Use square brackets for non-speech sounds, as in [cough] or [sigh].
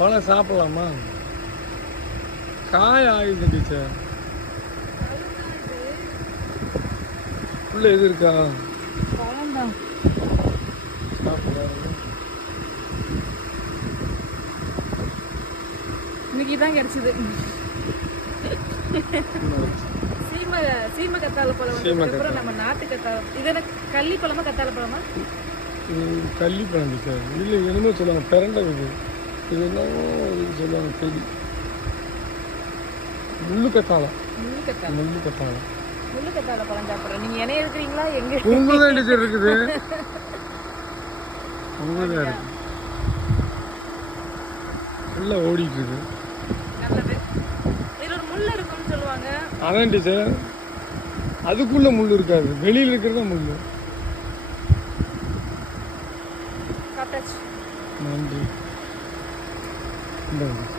பழம் சாப்பிடலாமா காய் ஆகிடுது டீச்சர் உள்ள எது இருக்கா இன்னைக்கு தான் கிடைச்சது சீம சீம கத்தாழ பழம் நம்ம நாட்டு கத்தாழ இது கள்ளி பழமா கத்தாழ பழமா இது கள்ளி பழம்பு சார் இல்லை என்னமோ சொல்லுவாங்க பிறண்ட இது இது என்னமோ சொல்லுவாங்க செடி [laughs] முள்ளு கத்தாழம் முள்ளு கத்தாழம் முள்ளு நீங்கள் இருக்கிறீங்களா தான் டீச்சர் இருக்குது இருக்குது முள் சொல்லுவாங்க அதான் டீச்சர் அதுக்குள்ள முள் இருக்காது வெளியில இருக்கிறதா முள் போட்டாச்சு நன்றி